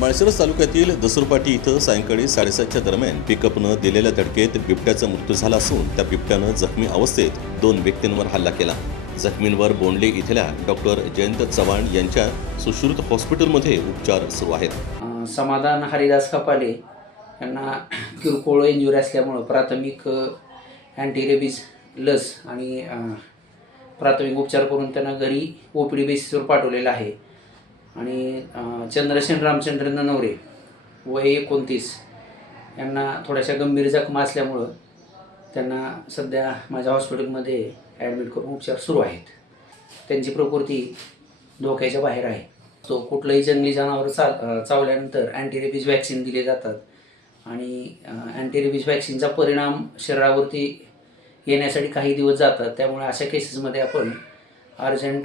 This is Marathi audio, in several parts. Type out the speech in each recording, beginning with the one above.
माळशिरस तालुक्यातील दसूरपाटी इथं सायंकाळी 7:30च्या दरम्यान पिकअपनं दिलेल्या धडकेत बिबट्याचा मृत्यू झाला असून त्या बिबट्यानं जखमी अवस्थेत 2 व्यक्तींवर हल्ला केला। जखमींवर बोंडले इथल्या डॉक्टर जयंत चव्हाण यांच्या सुश्रुत हॉस्पिटलमध्ये उपचार सुरू आहेत। समाधान हरिदास कपाले यांना किरकोळ इंजुरी असल्यामुळे प्राथमिक अँटीरेबीज लस आणि प्राथमिक उपचार करून त्यांना घरी ओपीडी बेसिसवर पाठवलेलं आहे। आणि चंद्रसेन रामचंद्र ननवरे वय 29 यांना थोड्याशा गंभीर जखमा असल्यामुळं त्यांना सध्या माझ्या हॉस्पिटलमध्ये ॲडमिट करून उपचार सुरू आहेत। त्यांची प्रकृती धोक्याच्या बाहेर आहे। तो कुठलंही जंगली जनावर चावल्यानंतर अँटीरेबीज वॅक्सिन दिले जातात आणि अँटीरेबीज वॅक्सिनचा परिणाम शरीरावरती येण्यासाठी काही दिवस जातात। त्यामुळे अशा केसेसमध्ये आपण अर्जंट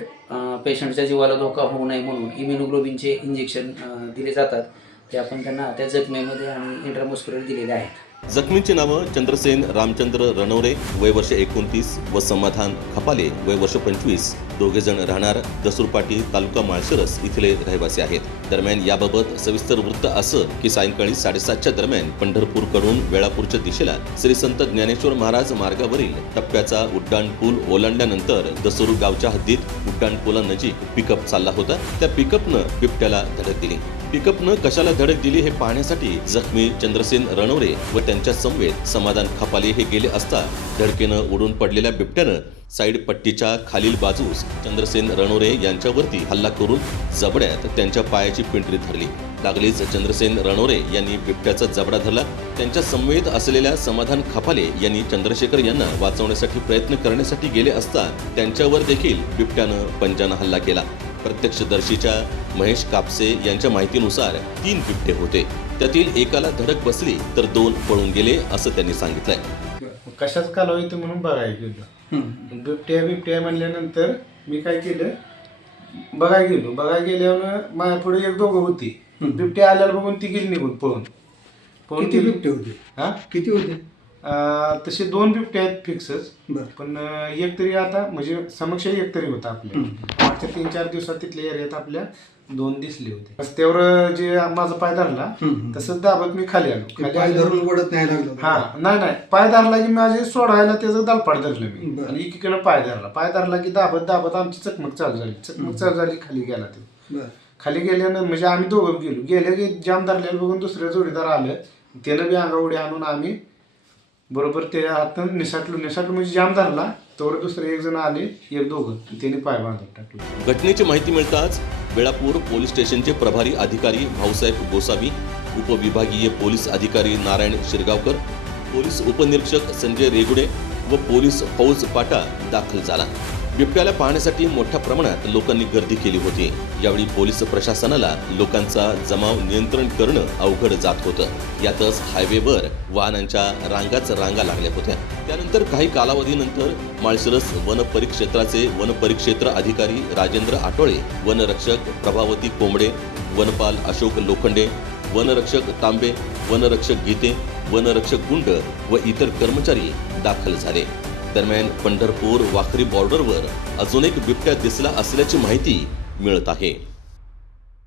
पेशंटच्या जीवाला धोका होऊ नये म्हणून इम्युनोग्लोबिनचे इंजेक्शन दिले जातात। ते आपण त्यांना त्या जखमेमध्ये आणि इंट्रामस्क्युलर दिलेले आहेत। जखमींची नावं चंद्रसेन रामचंद्र रणवरे वय वर्ष 29 व समाधान खपाले वय वर्ष 25 दोघे जण राहणार दसूरपाटी तालुका माळशिरस इथले रहिवासी आहेत। दरम्यान याबाबत सविस्तर वृत्त असं की सायंकाळी 7:30च्या दरम्यान पंढरपूरकडून वेळापूरच्या दिशेला श्री संत ज्ञानेश्वर महाराज मार्गावरील टप्प्याचा उड्डाण पूल ओलांडल्यानंतर दसूर गावच्या हद्दीत उड्डाण पुलानजीक पिकअप चालला होता। त्या पिकअपनं बिबट्याला धडक दिली। पिकअपनं कशाला धडक दिली हे पाहण्यासाठी जखमी चंद्रसेन रणवरे व त्यांच्या समवेत समाधान खपाले हे गेले असता धडकेनं उडून पडलेल्या बिबट्यानं साईड पट्टीच्या खालील बाजूस चंद्रसेन रणवरे यांच्यावरती हल्ला करून जबड्यात त्यांच्या पायाची पिंटरी धरली। लागलीच चंद्रसेन रणवरे यांनी बिबट्याचा जबडा धरला। त्यांच्या समवेत असलेल्या समाधान खपाले यांनी चंद्रशेखर यांना वाचवण्यासाठी प्रयत्न करण्यासाठी गेले असता त्यांच्यावर देखील बिबट्यानं पंजानं हल्ला केला। प्रत्यक्षदर्शीच्या महेश कापसे यांच्या माहितीनुसार 3 बिबटे होते, त्यातील एकाला धडक बसली तर 2 पळून गेले असं त्यांनी सांगितलंय। कशाच कालावधी म्हणून बघायला गेलो। बिबट्या म्हणल्यानंतर मी काय केलं, बघायला गेल्यावर माझ्या पुढे 1-2 होती। बिबट्या आल्याला बघून ती गेली निघून पळून किती बिबटे होते? किती होते? तसे 2 बिबटे आहेत फिक्सच, पण एक तरी आता म्हणजे समक्ष एक तरी होता आपल्या मागच्या 3-4 दिवसात तिथल्या एरियात आपल्या 2 दिसले होते। रस्त्यावर जे माझा पाय धरला तसंच दाबत मी खाली आलो। पाय धरून पडत नाही लागलं? नाही पाय धरला की माझे सोडायला त्याचं दालपाट धरलं मी आणि एकीकडे पाय धरला की दाबत आमची चकमक चालू झाली। खाली गेला ते, खाली गेल्यानं म्हणजे आम्ही दोघं गेले की जाम धरलेलं बघून दुसऱ्या जोडीदार आलं, त्यानं बी अंगाउडी आणून आम्ही बरोबर ते हातून निसाटलो म्हणजे जाम धरला तर दुसरे 1 जण आले, 1-2 त्यांनी पाय बांधून टाकले। घटनेची माहिती मिळताच वेळापूर पोलीस स्टेशनचे प्रभारी अधिकारी भाऊसाहेब गोसावी, उपविभागीय पोलीस अधिकारी नारायण शिरगावकर, पोलीस उपनिरीक्षक संजय रेगुडे व पोलीस फौज पाटा दाखल झाला। बिबट्याला पाहण्यासाठी मोठ्या प्रमाणात लोकांनी गर्दी केली होती। यावेळी पोलीस प्रशासनाला लोकांचा जमाव नियंत्रण करणं अवघड जात होतं। यातच हायवेवर वाहनांच्या रांगा लागल्या होत्या। त्यानंतर काही कालावधीनंतर माळशिरस वन परिक्षेत्राचे वन परिक्षेत्र अधिकारी राजेंद्र आटोळे, वनरक्षक प्रभावती कोंबडे, वनपाल अशोक लोखंडे, वनरक्षक तांबे, वनरक्षक गीते, वनरक्षक गुंड व इतर कर्मचारी दाखल झाले। दरम्यान पंढरपूर वाखरी बॉर्डरवर अजून एक बिबट्या दिसला असल्याची माहिती मिळत आहे।